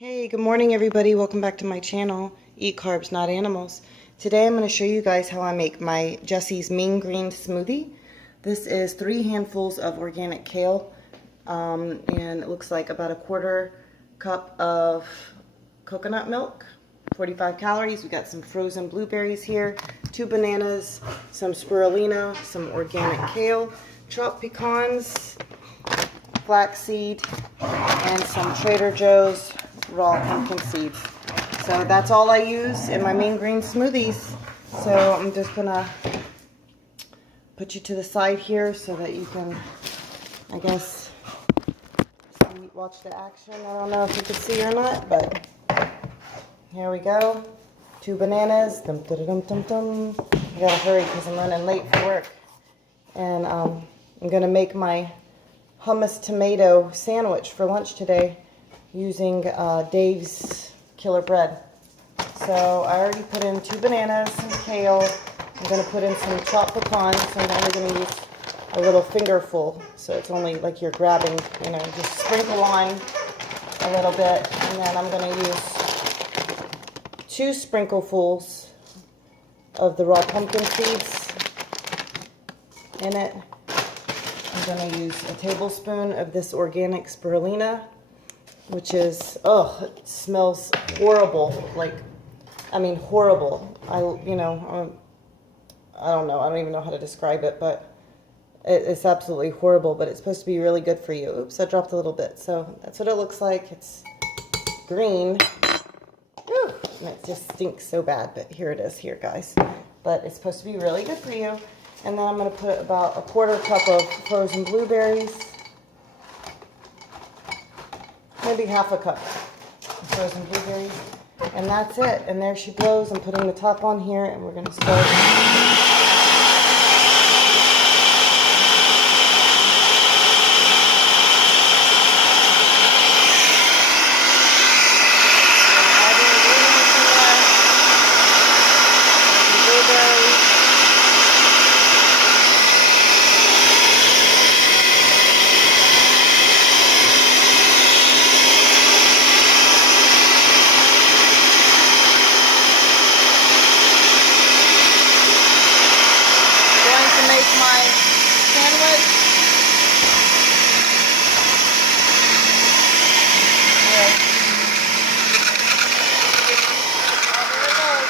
Hey, good morning everybody. Welcome back to my channel, Eat Carbs Not Animals. Today I'm going to show you guys how I make my Jessie's Mean Green smoothie. This is 3 handfuls of organic kale and it looks like about a 1/4 cup of coconut milk, 45 calories. We got some frozen blueberries here, 2 bananas, some spirulina, some organic kale, chopped pecans, flaxseed, and some Trader Joe's raw pumpkin seeds. So that's all I use in my Mean Green smoothies. So I'm just gonna put you to the side here so that you can, I guess, watch the action. I don't know if you can see or not, but here we go. 2 bananas. Dum, dum, dum, dum, dum. I gotta hurry because I'm running late for work. And I'm gonna make my hummus tomato sandwich for lunch today using Dave's Killer Bread. So I already put in 2 bananas, some kale. I'm going to put in some chopped pecans. So I'm only going to use a little fingerful. So it's only like you're grabbing, you know, just sprinkle on a little bit. And then I'm going to use 2 sprinklefuls of the raw pumpkin seeds in it. I'm going to use a tablespoon of this organic spirulina, which is, oh, it smells horrible. Like, I mean, horrible. I don't know. I don't even know how to describe it, but it's absolutely horrible, but it's supposed to be really good for you. Oops, I dropped a little bit. So that's what it looks like. It's green. Whew, and it just stinks so bad, but here it is here, guys. But it's supposed to be really good for you. And then I'm going to put about a 1/4 cup of frozen blueberries. Maybe 1/2 cup of frozen blueberries. And that's it. And there she blows. I'm putting the top on here and we're going to start. My sandwich. Here. Oh, there it goes.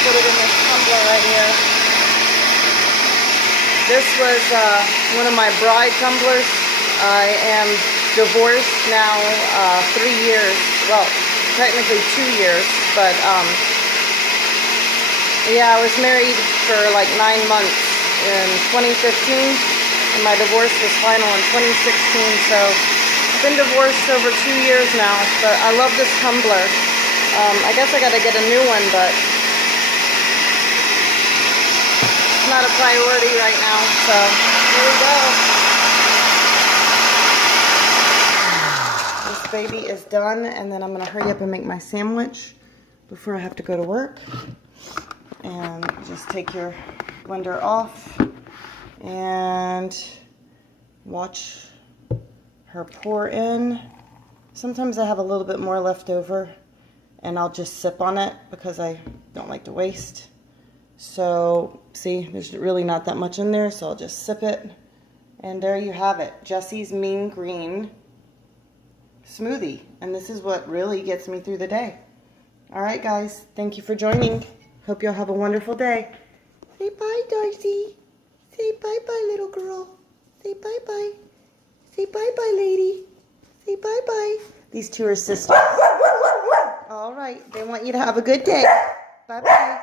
Put it in this tumbler right here. This was one of my bride tumblers. I am divorced now 3 years. Well, technically 2 years, but yeah, I was married for like 9 months in 2015, and my divorce was final in 2016. So I've been divorced over 2 years now, but I love this tumbler. I guess I got to get a new one, but not a priority right now, so here we go. This baby is done, and then I'm going to hurry up and make my sandwich before I have to go to work. And just take your blender off and watch her pour in. Sometimes I have a little bit more left over, and I'll just sip on it because I don't like to waste. So, see, there's really not that much in there, so I'll just sip it. And there you have it, Jessie's Mean Green smoothie. And this is what really gets me through the day. All right, guys, thank you for joining. Hope you'll have a wonderful day. Say bye, Darcy. Say bye-bye, little girl. Say bye-bye. Say bye-bye, lady. Say bye-bye. These 2 are sisters. All right, they want you to have a good day. Bye-bye.